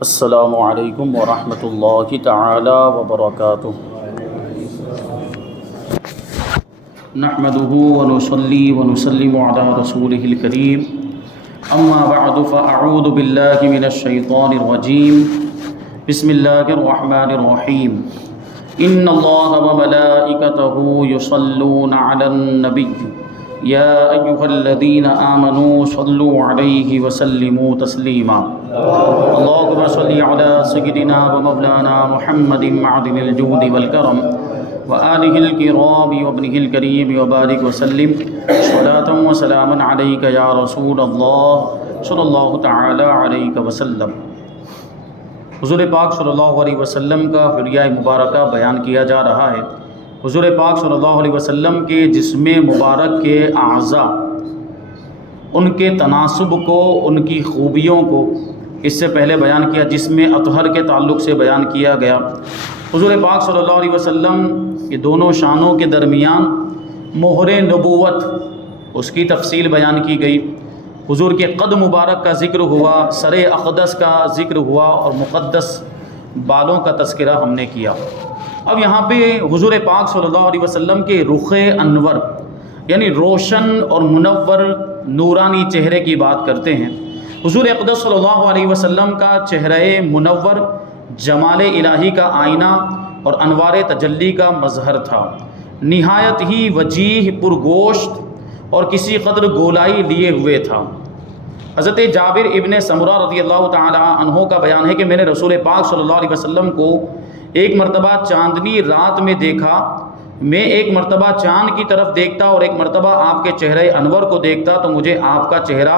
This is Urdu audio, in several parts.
السلام علیکم ورحمۃ اللہ تعالی وبرکاتہ۔ نحمده ونصلي ونسلم على رسوله الكريم، اما بعد فاعوذ بالله من الشیطان الرجیم، بسم اللہ الرحمن الرحیم۔ ان اللہ وملائکته یصلون علی النبی یا ایھا الذین آمنوا صلوا علیہ وسلموا تسلیما۔ اللهم صل على سيدنا ومولانا محمد معدن الجود والكرم وآله الكرام وابنه الكريم وبارك وسلم صلاة وسلاما عليك يا رسول الله صلی اللہ تعالی علیہ وسلم۔ حضور پاک صلی اللہ علیہ وسلم کا حلیہ مبارکہ بیان کیا جا رہا ہے۔ حضور پاک صلی اللہ علیہ وسلم کے جسم مبارک کے اعضاء، ان کے تناسب کو، ان کی خوبیوں کو اس سے پہلے بیان کیا، جسم اطہر کے تعلق سے بیان کیا گیا۔ حضور پاک صلی اللہ علیہ وسلم یہ دونوں شانوں کے درمیان مہر نبوت، اس کی تفصیل بیان کی گئی۔ حضور کے قد مبارک کا ذکر ہوا، سر اقدس کا ذکر ہوا، اور مقدس بالوں کا تذکرہ ہم نے کیا۔ اب یہاں پہ حضور پاک صلی اللہ علیہ وسلم کے رخ انور یعنی روشن اور منور نورانی چہرے کی بات کرتے ہیں۔ حضور اقدس صلی اللہ علیہ وسلم کا چہرہ منور جمال الہی کا آئینہ اور انوار تجلی کا مظہر تھا، نہایت ہی وجیح، پرگوشت اور کسی قدر گولائی لیے ہوئے تھا۔ حضرت جابر ابن سمرہ رضی اللہ تعالی عنہ کا بیان ہے کہ میں نے رسول پاک صلی اللہ علیہ وسلم کو ایک مرتبہ چاندنی رات میں دیکھا۔ میں ایک مرتبہ چاند کی طرف دیکھتا اور ایک مرتبہ آپ کے چہرہ انور کو دیکھتا تو مجھے آپ کا چہرہ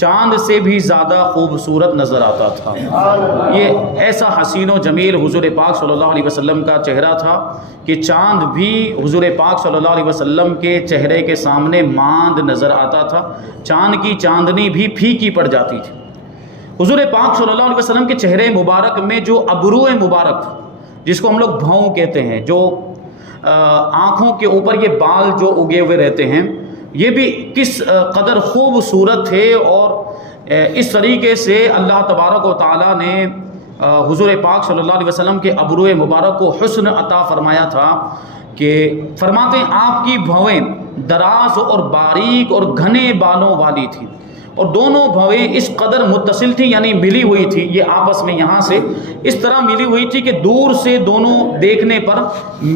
چاند سے بھی زیادہ خوبصورت نظر آتا تھا۔ یہ ایسا حسین و جمیل حضور پاک صلی اللہ علیہ وسلم کا چہرہ تھا کہ چاند بھی حضور پاک صلی اللہ علیہ وسلم کے چہرے کے سامنے ماند نظر آتا تھا، چاند کی چاندنی بھی پھیکی پڑ جاتی تھی۔ حضور پاک صلی اللہ علیہ وسلم کے چہرے مبارک میں جو ابرو مبارک، جس کو ہم لوگ بھاؤں کہتے ہیں، جو آنکھوں کے اوپر یہ بال جو اگے ہوئے رہتے ہیں، یہ بھی کس قدر خوبصورت تھے، اور اس طریقے سے اللہ تبارک و تعالیٰ نے حضور پاک صلی اللہ علیہ وسلم کے ابرو مبارک کو حسن عطا فرمایا تھا کہ فرماتے ہیں آپ کی بھویں دراز اور باریک اور گھنے بالوں والی تھی، اور دونوں بھویں اس قدر متصل تھی، یعنی ملی ہوئی تھی، یہ آپس میں یہاں سے اس طرح ملی ہوئی تھی کہ دور سے دونوں دیکھنے پر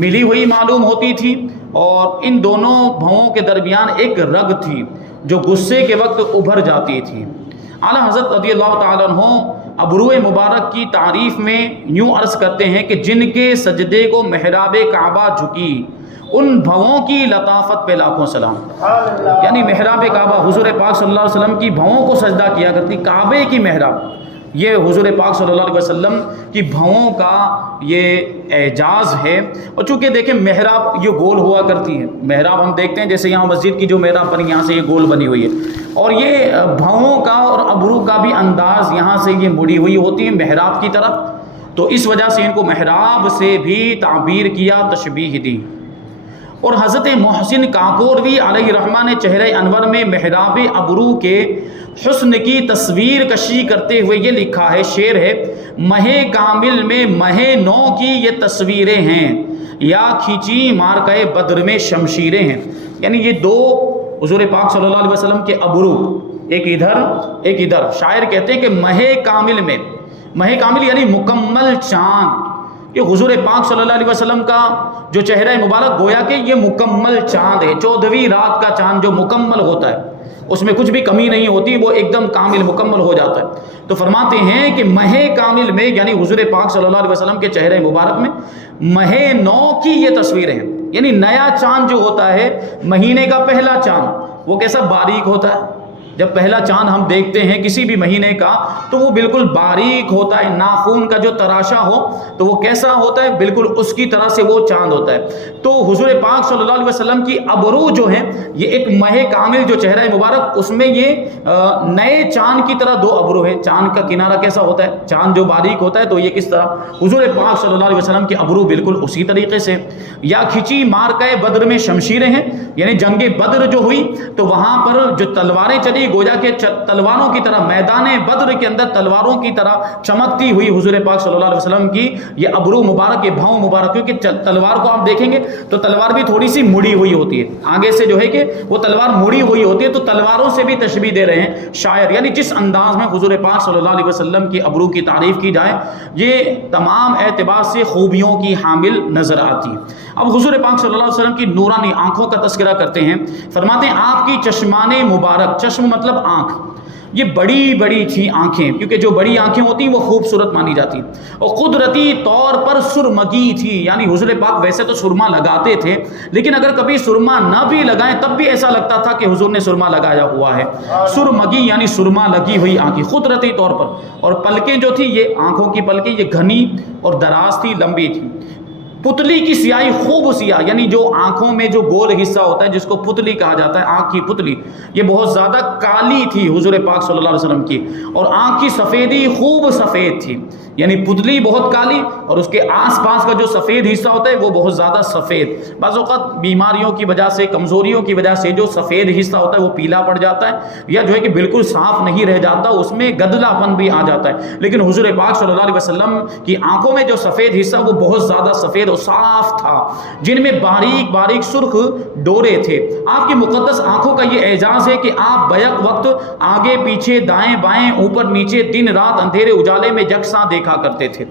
ملی ہوئی معلوم ہوتی تھی، اور ان دونوں بھوؤں کے درمیان ایک رگ تھی جو غصے کے وقت ابھر جاتی تھی۔ اعلیٰ حضرت رضی اللہ تعالیٰ عنہ ابرو مبارک کی تعریف میں یوں عرض کرتے ہیں کہ جن کے سجدے کو محراب کعبہ جھکی، ان بھووں کی لطافت پہ لاکھوں سلام۔ یعنی محراب کعبہ، حضور پاک صلی اللہ علیہ وسلم کی بھووں کو سجدہ کیا کرتی، کعبے کی محراب، یہ حضور پاک صلی اللہ علیہ وسلم کی بھووں کا یہ اعجاز ہے۔ اور چونکہ دیکھیں محراب یہ گول ہوا کرتی ہے، محراب ہم دیکھتے ہیں جیسے یہاں مسجد کی جو محراب بنی، یہاں سے یہ گول بنی ہوئی ہے، اور یہ بھووں کا اور ابرو کا بھی انداز یہاں سے یہ مڑی ہوئی ہوتی ہے محراب کی طرف، تو اس وجہ سے ان کو محراب سے بھی تعبیر کیا، تشبیہ دی۔ اور حضرت محسن کاکوروی علیہ رحمہ نے چہرہ انور میں محراب ابرو کے حسن کی تصویر کشی کرتے ہوئے یہ لکھا ہے، شعر ہے: مہ کامل میں مہ نو کی یہ تصویریں ہیں، یا کھینچی مارکہ بدر میں شمشیریں ہیں۔ یعنی یہ دو حضور پاک صلی اللہ علیہ وسلم کے ابرو، ایک ادھر ایک ادھر، شاعر کہتے ہیں کہ مہ کامل میں، مہ کامل یعنی مکمل چاند، کہ حضور پاک صلی اللہ علیہ وسلم کا جو چہرہ مبارک گویا کہ یہ مکمل چاند ہے، 14ویں رات کا چاند جو مکمل ہوتا ہے، اس میں کچھ بھی کمی نہیں ہوتی، وہ ایک دم کامل مکمل ہو جاتا ہے۔ تو فرماتے ہیں کہ مہ کامل میں یعنی حضور پاک صلی اللہ علیہ وسلم کے چہرہ مبارک میں مہ نو کی یہ تصویریں ہیں، یعنی نیا چاند جو ہوتا ہے، مہینے کا پہلا چاند، وہ کیسا باریک ہوتا ہے۔ جب پہلا چاند ہم دیکھتے ہیں کسی بھی مہینے کا تو وہ بالکل باریک ہوتا ہے، ناخون کا جو تراشا ہو تو وہ کیسا ہوتا ہے، بالکل اس کی طرح سے وہ چاند ہوتا ہے۔ تو حضور پاک صلی اللہ علیہ وسلم کی ابرو جو ہیں، یہ ایک مہ کامل جو چہرہ مبارک، اس میں یہ نئے چاند کی طرح دو ابرو ہیں۔ چاند کا کنارہ کیسا ہوتا ہے، چاند جو باریک ہوتا ہے، تو یہ کس طرح، حضور پاک صلی اللہ علیہ وسلم کی ابرو بالکل اسی طریقے سے۔ یا کھچی مارکہ بدر میں شمشیریں ہیں، یعنی جنگ بدر جو ہوئی تو وہاں پر جو تلواریں چلی گویا کہ تلواروں کی طرح میدان بدر کے اندر تلواروں کی طرح چمکتی ہوئی حضور پاک صلی اللہ علیہ وسلم کی یہ ابرو مبارک، یہ بھاؤں مبارک، کیونکہ تلوار کو آپ دیکھیں گے تو تلوار بھی تھوڑی سی مڑی ہوئی ہوتی ہے، آگے سے جو ہے کہ وہ تلوار مڑی ہوئی ہوتی ہے، تو تلواروں سے بھی تشبیہ دے رہے ہیں شاعر، یعنی جس انداز میں حضور پاک صلی اللہ علیہ وسلم کی ابرو کی تعریف کی جائے یہ تمام اعتبار سے خوبیوں کی حامل نظر آتی ہے۔ اب حضور پاک صلی اللہ علیہ وسلم کی نورانی آنکھوں کا تذکرہ کرتے ہیں، فرماتے ہیں آپ کی چشمان مبارک، چشم مطلب آنکھ، یہ بڑی بڑی تھی آنکھیں، کیونکہ جو بڑی آنکھیں ہوتی ہیں وہ خوبصورت مانی جاتی ہیں، اور قدرتی طور پر سرمگی تھی، یعنی حضور پاک ویسے تو سرما لگاتے تھے لیکن اگر کبھی سرما نہ بھی لگائیں تب بھی ایسا لگتا تھا کہ حضور نے سرما لگایا ہوا ہے۔ سرمگی یعنی سرما لگی ہوئی آنکھیں قدرتی طور پر، اور پلکیں جو تھی یہ آنکھوں کی پلکیں یہ گھنی اور دراز تھی، لمبی تھی۔ پتلی کی سیاہی خوب سیاہ، یعنی جو آنکھوں میں جو گول حصہ ہوتا ہے جس کو پتلی کہا جاتا ہے، آنکھ کی پتلی یہ بہت زیادہ کالی تھی حضور پاک صلی اللہ علیہ وسلم کی، اور آنکھ کی سفیدی خوب سفید تھی، یعنی پتلی بہت کالی اور اس کے آس پاس کا جو سفید حصہ ہوتا ہے وہ بہت زیادہ سفید۔ بعض اوقات بیماریوں کی وجہ سے، کمزوریوں کی وجہ سے جو سفید حصہ ہوتا ہے وہ پیلا پڑ جاتا ہے، یا جو ہے کہ بالکل صاف نہیں رہ جاتا، اس میں گدلا پن بھی آ جاتا ہے، لیکن حضور پاک صلی اللہ علیہ وسلم کی آنکھوں میں جو سفید حصہ وہ بہت زیادہ سفید اور صاف تھا، جن میں باریک باریک سرخ ڈورے تھے۔ آپ کی مقدس آنکھوں کا یہ اعجاز ہے کہ آپ بیک وقت آگے پیچھے دائیں بائیں اوپر نیچے دن رات اندھیرے اجالے میں یکساں دیکھا کرتے تھے،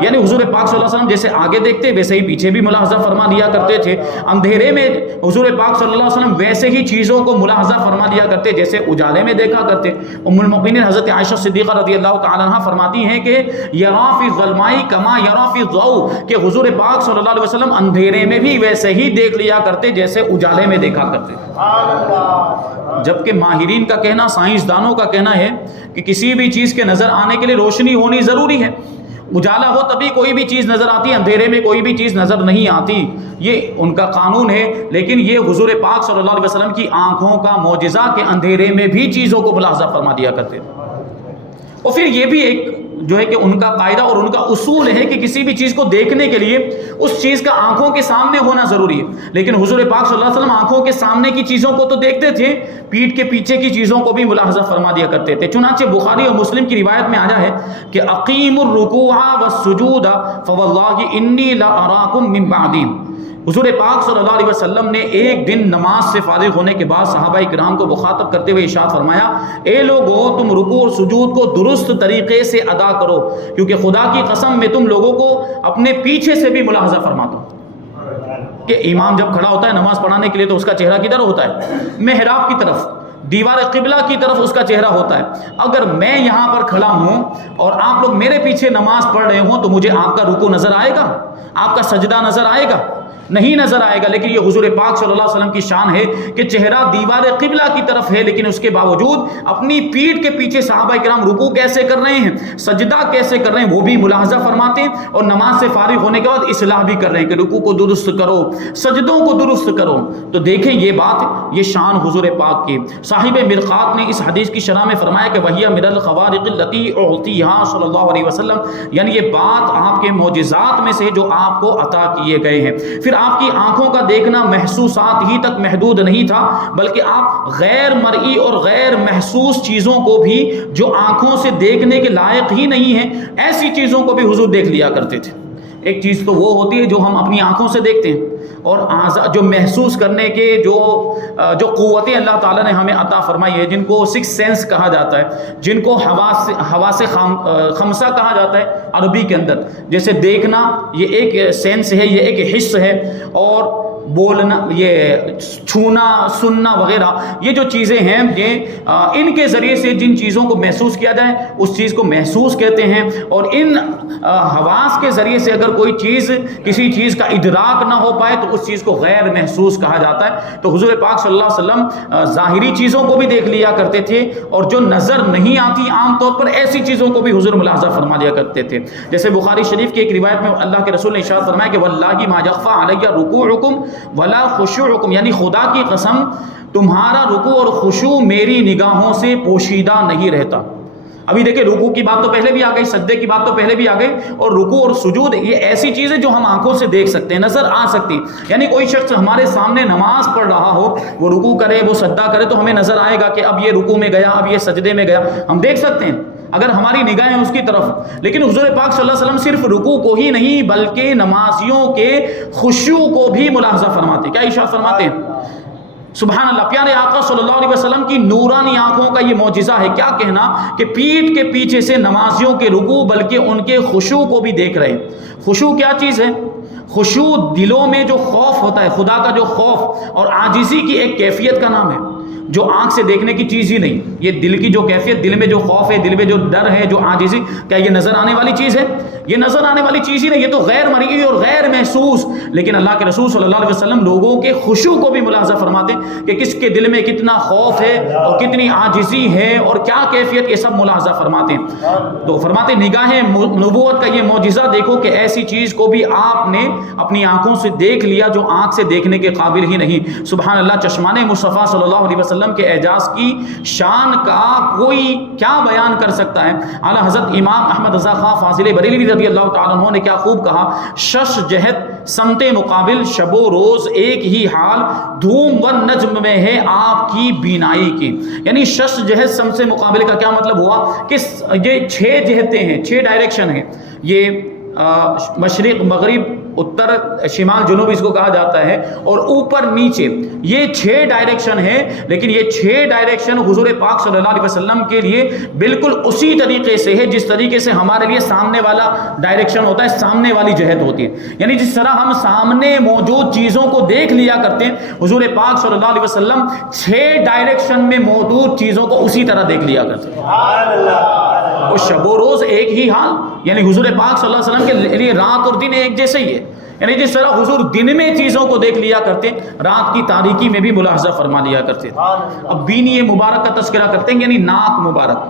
یعنی حضور پاک صلی اللہ علیہ وسلم جیسے آگے دیکھتے ویسے ہی پیچھے بھی ملاحظہ فرما لیا کرتے تھے، اندھیرے میں حضور پاک صلی اللہ علیہ وسلم ویسے ہی چیزوں کو ملاحظہ فرما لیا کرتے جیسے اجالے میں دیکھا کرتے۔ ام المؤمنین حضرت عائشہ صدیقہ رضی اللہ تعالی عنہا فرماتی ہیں کہ یرا فی الظلماء کما یرا فی الضوء، کہ حضور پاک صلی اللہ علیہ وسلم اندھیرے میں بھی ویسے ہی دیکھ لیا کرتے جیسے اجالے میں دیکھا کرتے، جبکہ ماہرین کا کہنا، سائنسدانوں کا کہنا ہے کہ کسی بھی چیز کے نظر آنے کے لیے روشنی ہونی ضروری ہے، اجالا ہو تبھی کوئی بھی چیز نظر آتی ہے، اندھیرے میں کوئی بھی چیز نظر نہیں آتی، یہ ان کا قانون ہے، لیکن یہ حضور پاک صلی اللہ علیہ وسلم کی آنکھوں کا معجزہ کہ اندھیرے میں بھی چیزوں کو ملاحظہ فرما دیا کرتے۔ اور پھر یہ بھی ایک جو ہے کہ ان کا قاعدہ اور ان کا اصول ہے کہ کسی بھی چیز کو دیکھنے کے لیے اس چیز کا آنکھوں کے سامنے ہونا ضروری ہے، لیکن حضور پاک صلی اللہ علیہ وسلم آنکھوں کے سامنے کی چیزوں کو تو دیکھتے تھے، پیٹھ کے پیچھے کی چیزوں کو بھی ملاحظہ فرما دیا کرتے تھے۔ چنانچہ بخاری اور مسلم کی روایت میں آیا ہے کہ اقیم الرکوع والسجود فواللہ انی لاراکم من بعدی، حضور پاک صلی اللہ علیہ وسلم نے ایک دن نماز سے فارغ ہونے کے بعد صحابہ کرام کو مخاطب کرتے ہوئے ارشاد فرمایا، اے لوگو تم رکوع اور سجود کو درست طریقے سے ادا کرو، کیونکہ خدا کی قسم میں تم لوگوں کو اپنے پیچھے سے بھی ملاحظہ فرماتا ہوں کہ امام جب کھڑا ہوتا ہے نماز پڑھانے کے لیے تو اس کا چہرہ کدھر ہوتا ہے؟ محراب کی طرف، دیوار قبلہ کی طرف اس کا چہرہ ہوتا ہے۔ اگر میں یہاں پر کھڑا ہوں اور آپ لوگ میرے پیچھے نماز پڑھ رہے ہوں تو مجھے آپ کا رکوع نظر آئے گا؟ آپ کا سجدہ نظر آئے گا؟ نہیں نظر آئے گا۔ لیکن یہ حضور پاک صلی اللہ علیہ وسلم کی شان ہے کہ چہرہ دیوار قبلہ کی طرف ہے، لیکن اس کے باوجود اپنی پیٹھ کے پیچھے صحابہ کرام رکوع کیسے کر رہے ہیں، سجدہ کیسے کر رہے ہیں وہ بھی ملاحظہ فرماتے ہیں، اور نماز سے فارغ ہونے کے بعد اصلاح بھی کر رہے ہیں کہ رکوع کو درست کرو، سجدوں کو درست کرو۔ تو دیکھیں یہ بات، یہ شان حضور پاک کی۔ صاحب مرقات نے اس حدیث کی شرح میں فرمایا کہ وہی من الخوارق التي اعطیها صلی اللہ علیہ وسلم، یعنی یہ بات آپ کے معجزات میں سے جو آپ کو عطا کیے گئے ہیں۔ پھر آپ کی آنکھوں کا دیکھنا محسوسات ہی تک محدود نہیں تھا، بلکہ آپ غیر مرئی اور غیر محسوس چیزوں کو بھی جو آنکھوں سے دیکھنے کے لائق ہی نہیں ہیں ایسی چیزوں کو بھی حضور دیکھ لیا کرتے تھے۔ ایک چیز تو وہ ہوتی ہے جو ہم اپنی آنکھوں سے دیکھتے ہیں، اور جو محسوس کرنے کے جو قوتیں اللہ تعالیٰ نے ہمیں عطا فرمائی ہے، جن کو سکس سینس کہا جاتا ہے، جن کو حواس خمسہ کہا جاتا ہے عربی کے اندر، جیسے دیکھنا یہ ایک سینس ہے، یہ ایک حس ہے، اور بولنا، یہ چھونا، سننا وغیرہ، یہ جو چیزیں ہیں یہ ان کے ذریعے سے جن چیزوں کو محسوس کیا جائے اس چیز کو محسوس کہتے ہیں، اور ان حواس کے ذریعے سے اگر کوئی چیز، کسی چیز کا ادراک نہ ہو پائے تو اس چیز کو غیر محسوس کہا جاتا ہے۔ تو حضور پاک صلی اللہ علیہ وسلم ظاہری چیزوں کو بھی دیکھ لیا کرتے تھے، اور جو نظر نہیں آتی عام طور پر ایسی چیزوں کو بھی حضور ملاحظہ فرما لیا کرتے تھے۔ جیسے بخاری شریف کی ایک روایت میں اللہ کے رسول نے ارشاد فرمایا کہ واللہ ما یخفی علی رکوعکم ولا خشوعکم، یعنی خدا کی قسم تمہارا رکوع اور خشوع میری نگاہوں سے پوشیدہ نہیں رہتا۔ ابھی دیکھیں رکوع کی بات تو پہلے بھی آ گئی، سجدے کی بات تو پہلے بھی آ گئی، اور رکوع اور سجود یہ ایسی چیز ہے جو ہم آنکھوں سے دیکھ سکتے ہیں، نظر آ سکتی، یعنی کوئی شخص ہمارے سامنے نماز پڑھ رہا ہو، وہ رکوع کرے، وہ سجدہ کرے، تو ہمیں نظر آئے گا کہ اب یہ رکوع میں گیا، اب یہ سجدے میں گیا، ہم دیکھ سکتے ہیں اگر ہماری نگاہیں اس کی طرف۔ لیکن حضور پاک صلی اللہ علیہ وسلم صرف رکوع کو ہی نہیں بلکہ نمازیوں کے خشوع کو بھی ملاحظہ فرماتے ہیں۔ کیا ارشاد فرماتے ہیں؟ سبحان اللہ، پیارے آقا صلی اللہ علیہ وسلم کی نورانی آنکھوں کا یہ معجزہ ہے، کیا کہنا کہ پیٹھ کے پیچھے سے نمازیوں کے رکوع بلکہ ان کے خشوع کو بھی دیکھ رہے ہیں۔ خشوع کیا چیز ہے؟ خشوع دلوں میں جو خوف ہوتا ہے، خدا کا جو خوف اور عاجزی کی ایک کیفیت کا نام ہے، جو آنکھ سے دیکھنے کی چیز ہی نہیں۔ یہ دل کی جو کیفیت، دل میں جو خوف ہے، دل میں جو ڈر ہے، جو عاجزی، کیا یہ نظر آنے والی چیز ہے؟ یہ نظر آنے والی چیز ہی نہیں، یہ تو غیر مرئی اور غیر محسوس۔ لیکن اللہ کے رسول صلی اللہ علیہ وسلم لوگوں کے خشوع کو بھی ملاحظہ فرماتے ہیں کہ کس کے دل میں کتنا خوف ہے اور کتنی عاجزی ہے اور کیا کیفیت، یہ سب ملاحظہ فرماتے ہیں۔ تو فرماتے نگاہیں نبوت کا یہ معجزہ دیکھو کہ ایسی چیز کو بھی آپ نے اپنی آنکھوں سے دیکھ لیا جو آنکھ سے دیکھنے کے قابل ہی نہیں۔ سبحان اللہ، چشمان مصطفیٰ صلی اللہ علیہ وسلم کے اعجاز کی شان کا کوئی کیا بیان کر سکتا ہے؟ اعلیٰ حضرت امام احمد رضا خان فاضل بریلوی رضی اللہ تعالیٰ عنہ نے کیا خوب کہا، شش جہت سمت مقابل، شب و روز ایک ہی حال، دھوم و نجم میں ہے آپ کی بینائی کی۔ یعنی شش جہت سمت سے مقابل کا کیا مطلب ہوا کہ یہ 6 جہتیں ہیں، 6 ڈائریکشن ہیں، یہ مشرق مغرب اتر شمال جنوب اس کو کہا جاتا ہے، اور اوپر نیچے، یہ 6 ڈائریکشن ہے۔ لیکن یہ 6 ڈائریکشن حضور پاک صلی اللہ علیہ وسلم کے لیے بالکل اسی طریقے سے ہے جس طریقے سے ہمارے لیے سامنے والا ڈائریکشن ہوتا ہے، سامنے والی جہت ہوتی ہے۔ یعنی جس طرح ہم سامنے موجود چیزوں کو دیکھ لیا کرتے ہیں، حضور پاک صلی اللہ علیہ وسلم 6 ڈائریکشن میں موجود چیزوں کو اسی طرح دیکھ لیا کرتے ہیں۔ اور شب و روز ایک ہی حال، یعنی حضور پاک صلی اللہ علیہ وسلم کے لیے رات اور دن ایک جیسے ہی ہے۔ یعنی جس طرح حضور دن میں چیزوں کو دیکھ لیا کرتے، رات کی تاریکی میں بھی ملاحظہ فرما لیا کرتے تھے۔ اب بینی مبارک کا تذکرہ کرتے ہیں، یعنی ناک مبارک۔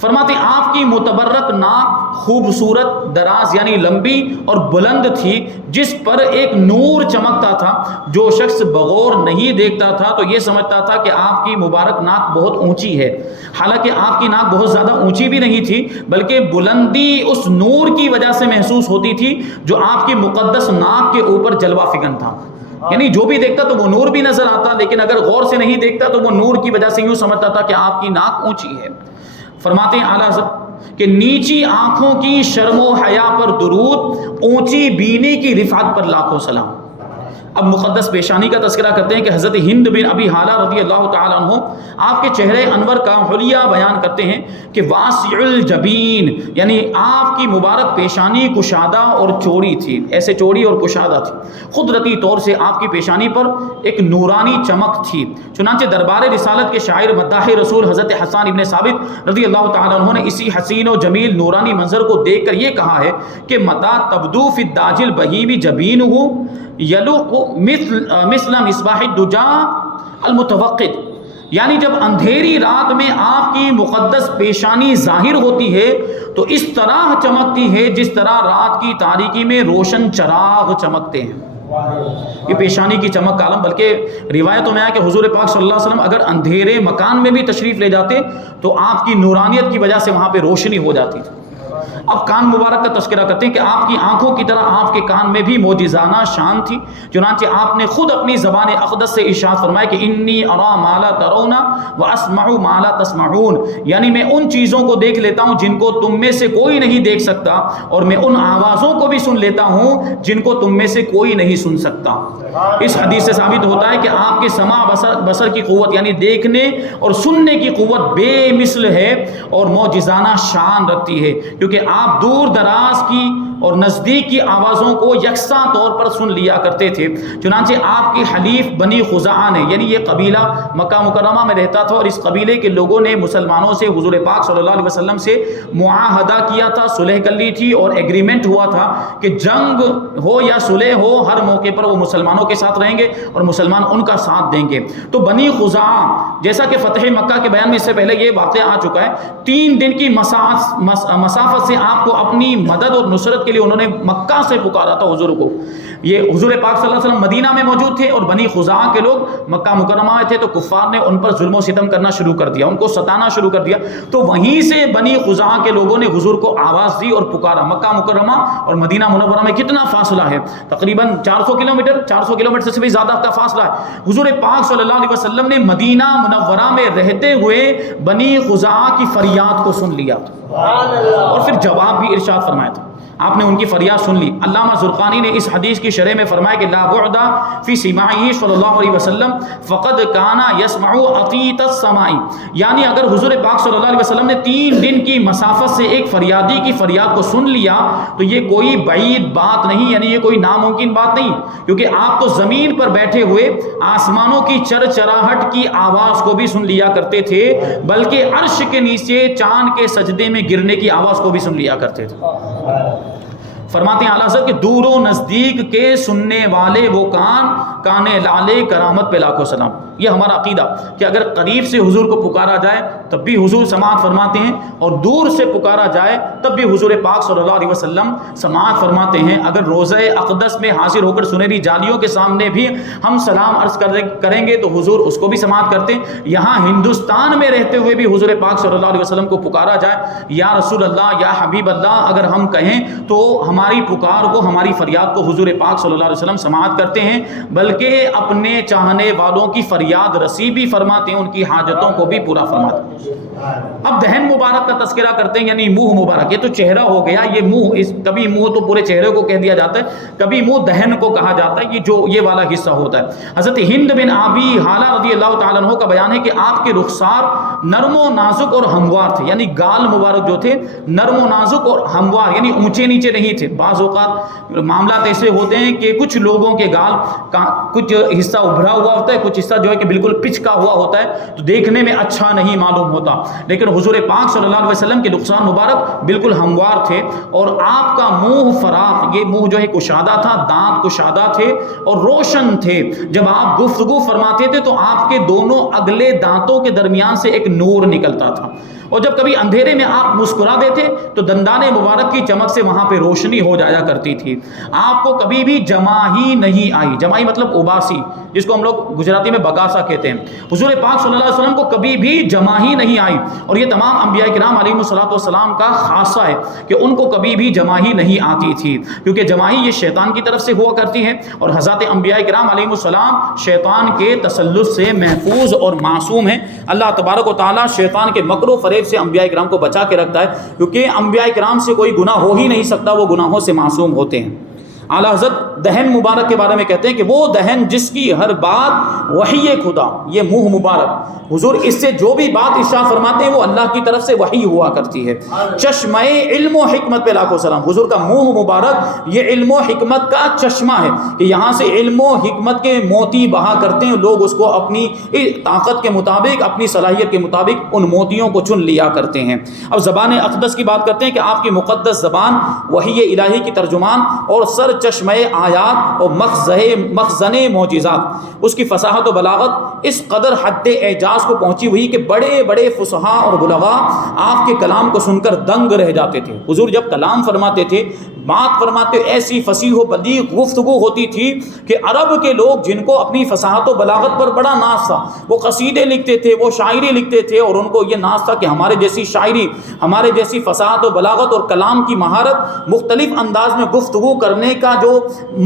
فرماتے ہیں آپ کی متبرک ناک خوبصورت، دراز یعنی لمبی اور بلند تھی، جس پر ایک نور چمکتا تھا۔ جو شخص بغور نہیں دیکھتا تھا تو یہ سمجھتا تھا کہ آپ کی مبارک ناک بہت اونچی ہے، حالانکہ آپ کی ناک بہت زیادہ اونچی بھی نہیں تھی، بلکہ بلندی اس نور کی وجہ سے محسوس ہوتی تھی جو آپ کی مقدس ناک کے اوپر جلوہ فکن تھا۔ یعنی جو بھی دیکھتا تو وہ نور بھی نظر آتا، لیکن اگر غور سے نہیں دیکھتا تو وہ نور کی وجہ سے یوں سمجھتا تھا کہ آپ کی ناک اونچی ہے۔ فرماتے ہیں اعلیٰ حضرت کہ نیچی آنکھوں کی شرم و حیا پر درود، اونچی بینی کی رفعت پر لاکھوں سلام۔ اب مقدس پیشانی کا تذکرہ کرتے ہیں کہ حضرت ہند بن ابی حالہ رضی اللہ تعالیٰ عنہ آپ کے چہرے انور کا حلیہ بیان کرتے ہیں کہ واسع الجبین، یعنی آپ کی مبارک پیشانی کشادہ اور چوڑی تھی، ایسے چوڑی اور کشادہ تھی۔ قدرتی طور سے آپ کی پیشانی پر ایک نورانی چمک تھی۔ چنانچہ دربار رسالت کے شاعر مداح رسول حضرت حسان ابن ثابت رضی اللہ تعالیٰ عنہ نے اسی حسین و جمیل نورانی منظر کو دیکھ کر یہ کہا ہے کہ متا تبدو فی الداج البہیم جبینہ یلوح مثل مصباح الدجا المتوقد، یعنی جب اندھیری رات میں آپ کی مقدس پیشانی ظاہر ہوتی ہے تو اس طرح چمکتی ہے جس طرح رات کی تاریکی میں روشن چراغ چمکتے ہیں۔ یہ پیشانی کی چمک کا عالم، بلکہ روایتوں میں آیا کہ حضور پاک صلی اللہ علیہ وسلم اگر اندھیرے مکان میں بھی تشریف لے جاتے تو آپ کی نورانیت کی وجہ سے وہاں پہ روشنی ہو جاتی تھی۔ اب کان مبارک کا تذکرہ کرتے ہیں کہ آپ کی آنکھوں کی طرح آپ کے کان میں بھی معجزانہ شان تھی، چنانچہ آپ نے خود اپنی زبان اقدس سے ارشاد فرمایا کہ انی ارا ما لا ترون واسمع ما لا تسمعون، یعنی میں ان چیزوں کو دیکھ لیتا ہوں جن کو تم میں سے کوئی نہیں دیکھ سکتا، اور میں ان آوازوں کو بھی سن لیتا ہوں جن کو تم میں سے کوئی نہیں سن سکتا۔ اس حدیث سے ثابت ہوتا ہے کہ آپ کے سماع بصر کی قوت یعنی دیکھنے اور سننے کی قوت بے مثل ہے اور معجزانہ شان رکھتی ہے، کیونکہ آپ دور دراز کی اور نزدیک کی آوازوں کو یکساں طور پر سن لیا کرتے تھے۔ چنانچہ آپ کی حلیف بنی خزاعہ نے، یعنی یہ قبیلہ مکہ مکرمہ میں رہتا تھا، اور اس قبیلے کے لوگوں نے مسلمانوں سے حضور پاک صلی اللہ علیہ وسلم سے معاہدہ کیا تھا، صلح کر لی تھی، اور ایگریمنٹ ہوا تھا کہ جنگ ہو یا صلح ہو ہر موقع پر وہ مسلمانوں کے ساتھ رہیں گے اور مسلمان ان کا ساتھ دیں گے۔ تو بنی خزاعہ، جیسا کہ فتح مکہ کے بیان میں اس سے پہلے یہ واقعہ آ چکا ہے، 3 دن کی مسافت سے آپ کو اپنی مدد اور نصرت کے لیے انہوں نے مکہ سے پکارا تھا حضور کو. یہ حضور پاک صلی اللہ علیہ وسلم مدینہ میں موجود تھے اور بنی خزاعہ کے لوگ مکہ مکرمہ میں تھے, تو کفار نے ان پر ظلم و ستم کرنا شروع کر دیا, ان کو ستانا شروع کر دیا. تو وہیں سے بنی خزاعہ کے لوگوں نے حضور کو آواز دی اور پکارا. مکہ مکرمہ اور مدینہ منورہ میں کتنا فاصلہ ہے؟ تقریباً 400 کلومیٹر سے بھی زیادہ کا فاصلہ ہے. حضور پاک صلی اللہ علیہ وسلم نے مدینہ منورہ میں رہتے ہوئے بنی خزاعہ کی فریاد کو سن لیا اور پھر جواب بھی ارشاد فرمایا تھا. آپ نے ان کی فریاد سن لی. علامہ زرقانی نے اس حدیث کی شرح میں فرمایا کہ لا بعد فی سماعہ صلی اللہ علیہ وسلم فقد کانا یسمع عقیت السماع, یعنی اگر حضور پاک صلی اللہ علیہ وسلم نے 3 دن کی مسافت سے ایک فریادی کی فریاد کو سن لیا تو یہ کوئی بعید بات نہیں, یعنی یہ کوئی ناممکن بات نہیں, کیونکہ آپ تو زمین پر بیٹھے ہوئے آسمانوں کی چرچراہٹ کی آواز کو بھی سن لیا کرتے تھے, بلکہ عرش کے نیچے چاند کے سجدے میں گرنے کی آواز کو بھی سن لیا کرتے تھے. فرماتے ہیں اعلیٰ حضرت کہ دور و نزدیک کے سننے والے وہ کان لالے کرامت پہ لاکھوں سلام. یہ ہمارا عقیدہ کہ اگر قریب سے حضور کو پکارا جائے تب بھی حضور سماعت فرماتے ہیں, اور دور سے پکارا جائے تب بھی حضور پاک صلی اللہ علیہ وسلم سماعت فرماتے ہیں. اگر روضہ اقدس میں حاضر ہو کر سنہری جالیوں کے سامنے بھی ہم سلام عرض کریں گے تو حضور اس کو بھی سماعت کرتے ہیں. یہاں ہندوستان میں رہتے ہوئے بھی حضور پاک صلی اللہ علیہ وسلم کو پکارا جائے یا رسول اللہ یا حبیب اللہ اگر ہم کہیں تو ہماری پکار کو, ہماری فریاد کو حضور پاک صلی اللہ علیہ وسلم سماعت کرتے ہیں, بلکہ اپنے چاہنے والوں کی فریاد رسی بھی فرماتے ہیں, ان کی حاجتوں کو بھی پورا فرماتے ہیں. اب دہن مبارک کا تذکرہ کرتے ہیں, یعنی منہ مبارک. یہ تو چہرہ ہو گیا, یہ منہ, کبھی منہ تو پورے چہرے کو کہہ دیا جاتا ہے, کبھی منہ دہن کو کہا جاتا ہے, یہ والا حصہ ہوتا ہے. حضرت ہند بن ابی حالہ رضی اللہ تعالیٰ عنہ کا بیان ہے کہ آپ کے رخسار نرم و نازک اور ہموار تھے, یعنی گال مبارک جو تھے نرم و نازک اور ہموار, یعنی اونچے نیچے نہیں تھے. بعض اوقات معاملات ایسے ہوتے ہیں کہ کچھ لوگوں کے گال کچھ حصہ ابھرا ہوا ہوتا ہے, کچھ حصہ جو ہے کہ بالکل پچکا ہوا ہوتا ہے, تو دیکھنے میں اچھا نہیں معلوم ہوتا. لیکن حضور پاک صلی اللہ علیہ وسلم کے رخسار مبارک بالکل ہموار تھے, اور آپ کا منہ فراخ, یہ منہ جو ہے کشادہ تھا, دانت کشادہ تھے اور روشن تھے. جب آپ گفتگو فرماتے تھے تو آپ کے دونوں اگلے دانتوں کے درمیان سے ایک نور نکلتا تھا, اور جب کبھی اندھیرے میں آپ مسکرا دیتے تو دندان مبارک کی چمک سے وہاں پہ روشنی ہو جایا کرتی تھی. آپ کو کبھی بھی جماہی نہیں آئی, جماہی مطلب اباسی, جس کو ہم لوگ گجراتی میں بگاسا کہتے ہیں. حضور پاک صلی اللہ علیہ وسلم کو کبھی بھی جماہی نہیں آئی, اور یہ تمام انبیاء کرام علیہ الصلوۃ والسلام کا خاصہ ہے کہ ان کو کبھی بھی جماہی نہیں آتی تھی, کیونکہ جماہی یہ شیطان کی طرف سے ہوا کرتی ہے, اور حضرات انبیاء کرام علیہ السلام شیطان کے تسلط سے محفوظ اور معصوم ہیں. اللہ تبارک و تعالیٰ شیطان کے مکر و فریب سے انبیاء کرام کو بچا کے رکھتا ہے, کیونکہ انبیاء کرام سے کوئی گناہ ہو ہی نہیں سکتا, وہ گناہوں سے معصوم ہوتے ہیں. اعلیٰ حضرت دہن مبارک کے بارے میں کہتے ہیں کہ وہ دہن جس کی ہر بات وحی خدا, یہ منہ مبارک حضور اس سے جو بھی بات ارشاد فرماتے ہیں وہ اللہ کی طرف سے وحی ہوا کرتی ہے. چشمہ علم و حکمت پہ لاکھوں سلام. حضور کا منہ مبارک یہ علم و حکمت کا چشمہ ہے کہ یہاں سے علم و حکمت کے موتی بہا کرتے ہیں لوگ, اس کو اپنی طاقت کے مطابق, اپنی صلاحیت کے مطابق ان موتیوں کو چن لیا کرتے ہیں. اب زبان اقدس کی بات کرتے ہیں کہ آپ کی مقدس زبان وحی الہی کی ترجمان اور سر چشمہ آیات اور مخزن معجزات, اس کی فصاحت و بلاغت اس قدر حد اعجاز کو پہنچی ہوئی کہ بڑے بڑے فصحاء اور بلغاء آپ کے کلام کو سن کر دنگ رہ جاتے تھے. حضور جب کلام فرماتے تھے, بات فرماتے, ایسی فصیح و بلیغ گفتگو ہوتی تھی کہ عرب کے لوگ جن کو اپنی فصاحت و بلاغت پر بڑا ناز تھا, وہ قصیدے لکھتے تھے, وہ شاعری لکھتے تھے, اور ان کو یہ ناز تھا کہ ہمارے جیسی شاعری, ہمارے جیسی فصاحت و بلاغت اور کلام کی مہارت, مختلف انداز میں گفتگو کرنے کا جو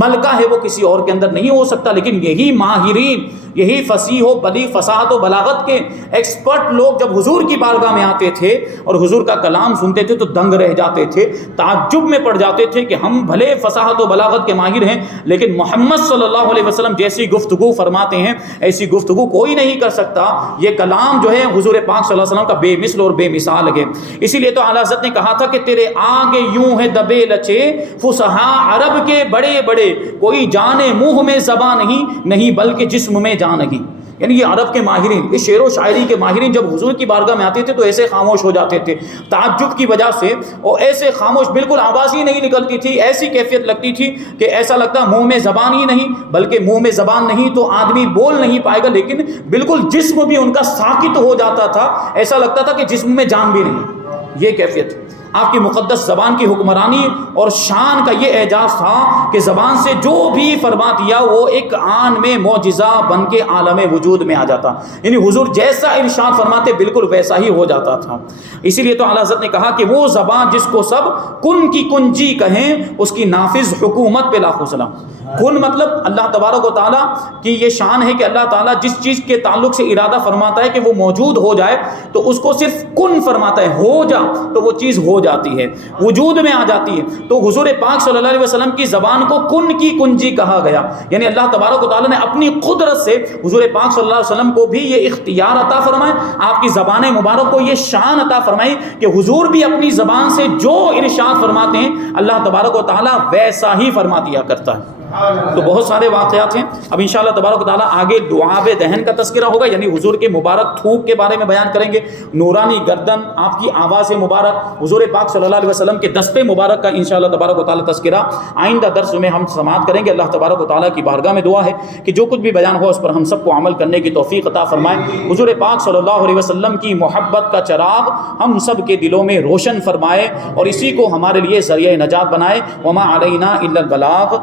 ملکہ ہے وہ کسی اور کے اندر نہیں ہو سکتا. لیکن یہی ماہرین, یہی فصیح و بلیغ فصاحت و بلاغت کے ایکسپرٹ لوگ جب حضور کی بارگاہ میں آتے تھے اور حضور کا کلام سنتے تھے تو دنگ رہ جاتے تھے, تعجب میں پڑ جاتے تھے کہ ہم بھلے فصاحت و بلاغت کے ماہر ہیں, لیکن محمد صلی اللہ علیہ وسلم جیسی گفتگو فرماتے ہیں ایسی گفتگو کوئی نہیں کر سکتا. یہ کلام جو ہے حضور پاک صلی اللہ علیہ وسلم کا بے مثل اور بے مثال ہے. اسی لیے تو اعلیٰ حضرت نے کہا تھا کہ تیرے آگے یوں ہے دبے لچے فصحاء عرب کے بڑے بڑے, کوئی جانے منہ میں زبان نہیں بلکہ جسم میں جان نہیں. یعنی یہ عرب کے ماہرین, اس شعر و شاعری کے ماہرین جب حضور کی بارگاہ میں آتے تھے تو ایسے خاموش ہو جاتے تھے تعجب کی وجہ سے, اور ایسے خاموش, بالکل آواز ہی نہیں نکلتی تھی, ایسی کیفیت لگتی تھی کہ ایسا لگتا منہ میں زبان ہی نہیں, بلکہ منہ میں زبان نہیں تو آدمی بول نہیں پائے گا, لیکن بالکل جسم بھی ان کا ساکت ہو جاتا تھا, ایسا لگتا تھا کہ جسم میں جان بھی نہیں. یہ کیفیت. آپ کی مقدس زبان کی حکمرانی اور شان کا یہ اعجاز تھا کہ زبان سے جو بھی فرما دیا وہ ایک آن میں معجزہ بن کے عالم وجود میں آ جاتا، یعنی حضور جیسا ارشاد فرماتے بالکل ویسا ہی ہو جاتا تھا۔ اسی لیے تو اعلیٰ حضرت نے کہا کہ وہ زبان جس کو سب کن کی کنجی کہیں اس کی نافذ حکومت پہ لاکھوں سلام۔ کن مطلب اللہ تبارک و تعالیٰ کی یہ شان ہے کہ اللہ تعالیٰ جس چیز کے تعلق سے ارادہ فرماتا ہے کہ وہ موجود ہو جائے تو اس کو صرف کن فرماتا ہے، ہو جا تو وہ چیز ہو جاتی ہے، وجود میں آ جاتی ہے۔ تو حضور پاک صلی اللہ علیہ وسلم کی زبان کو کن کی کنجی کہا گیا، یعنی اللہ تبارک و تعالیٰ نے اپنی قدرت سے حضور پاک صلی اللہ علیہ وسلم کو بھی یہ اختیار عطا فرمائے، آپ کی زبان مبارک کو یہ شان عطا فرمائی کہ حضور بھی اپنی زبان سے جو ارشاد فرماتے ہیں اللہ تبارک و تعالیٰ ویسا ہی فرما دیا کرتا ہے۔ تو بہت سارے واقعات ہیں، اب انشاءاللہ تبارک و تعالیٰ آگے دعاب دہن کا تذکرہ ہوگا، یعنی حضور کے مبارک تھوک کے بارے میں بیان کریں گے، نورانی گردن، آپ کی آواز مبارک، حضور پاک صلی اللہ علیہ وسلم کے دست مبارک کا انشاءاللہ تبارک و تعالیٰ تذکرہ آئندہ درس میں ہم سماعت کریں گے۔ اللہ تبارک و تعالیٰ کی بارگاہ میں دعا ہے کہ جو کچھ بھی بیان ہوا اس پر ہم سب کو عمل کرنے کی توفیق عطا فرمائے، حضور پاک صلی اللہ علیہ وسلم کی محبت کا چراغ ہم سب کے دلوں میں روشن فرمائے اور اسی کو ہمارے لیے ذریعہ نجات بنائے۔ وما علینا الا البلاغ۔